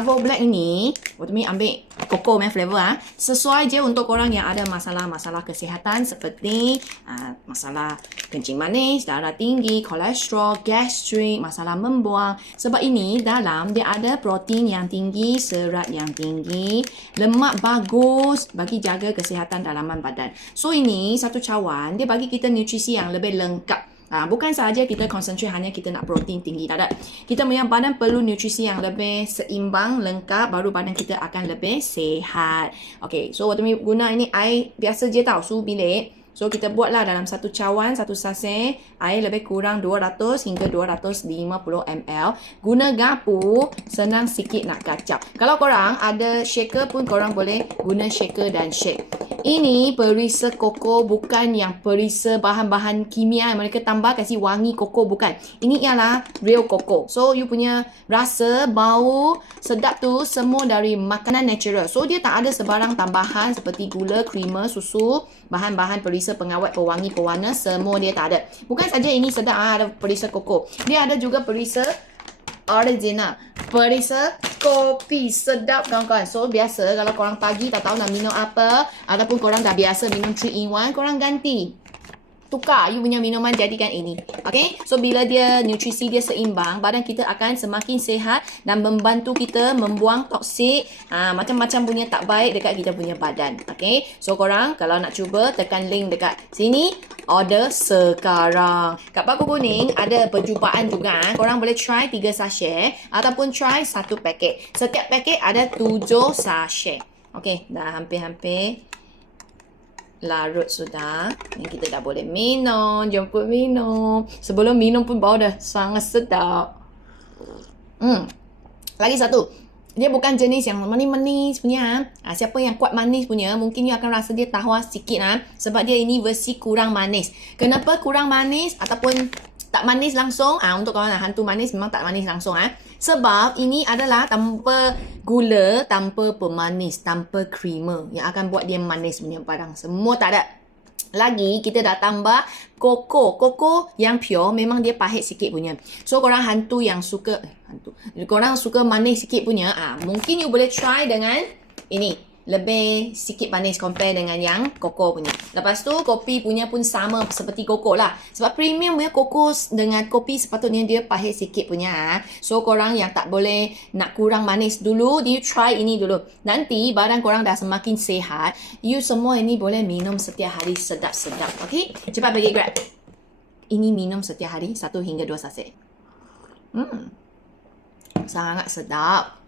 Lavo Black ini, waktu ni ambil cocoa punya flavor sesuai je untuk korang yang ada masalah-masalah kesihatan seperti masalah kencing manis, darah tinggi, kolesterol, gastrik, masalah membuang. Sebab ini dalam dia ada protein yang tinggi, serat yang tinggi, lemak bagus bagi jaga kesihatan dalaman badan. So ini satu cawan, dia bagi kita nutrisi yang lebih lengkap. Bukan sahaja kita concentrate hanya kita nak protein tinggi, tak ada. Kita punya badan perlu nutrisi yang lebih seimbang, lengkap, baru badan kita akan lebih sihat. Okay, so waktu ni guna ini air biasa je tau, suhu bilik. So kita buatlah dalam satu cawan, satu sachet, air lebih kurang 200 hingga 250 ml. Guna garpu, senang sikit nak kacau. Kalau korang ada shaker pun korang boleh guna shaker dan shake. Ini perisa koko, bukan yang perisa bahan-bahan kimia yang mereka tambah kasih wangi koko, bukan. Ini ialah real koko. So you punya rasa, bau, sedap tu semua dari makanan natural. So dia tak ada sebarang tambahan seperti gula, creamer, susu, bahan-bahan perisa pengawet, pewangi, pewarna, semua dia tak ada. Bukan saja ini sedap, ada perisa koko. Dia ada juga perisa original, perisa kopi, sedap kawan-kawan. So biasa kalau korang pagi tak tahu nak minum apa, ataupun korang dah biasa minum 3 in 1, korang ganti, tukar you punya minuman jadikan ini. Okay, so bila dia nutrisi dia seimbang, badan kita akan semakin sihat dan membantu kita membuang toksik, macam-macam punya tak baik dekat kita punya badan. Okay, so korang kalau nak cuba tekan link dekat sini, order sekarang. Kat Paku Kuning ada perjumpaan juga. Korang boleh try 3 sachet ataupun try 1 paket. Setiap paket ada 7 sachet. Okay, dah hampir-hampir larut sudah. Yang kita dah boleh minum. Jemput minum. Sebelum minum pun bau dah sangat sedap. Lagi satu. Dia bukan jenis yang manis-manis punya. Siapa yang kuat manis punya, mungkin you akan rasa dia tawar sikit sebab dia ini versi kurang manis. Kenapa kurang manis ataupun tak manis langsung? Untuk kawan hantu manis memang tak manis langsung sebab ini adalah tanpa gula, tanpa pemanis, tanpa creamer yang akan buat dia manis punya barang. Semua tak ada. Lagi kita dah tambah koko. Koko yang pure memang dia pahit sikit punya. So korang hantu yang suka korang suka manis sikit punya, mungkin you boleh try dengan ini. Lebih sikit manis compare dengan yang koko punya. Lepas tu kopi punya pun sama seperti koko lah. Sebab premium punya koko dengan kopi sepatutnya dia pahit sikit punya. So korang yang tak boleh nak kurang manis dulu, you try ini dulu. Nanti badan korang dah semakin sihat, you semua ini boleh minum setiap hari sedap-sedap. Okay, cepat bagi grab. Ini minum setiap hari 1 hingga 2 saset. Sangat sedap.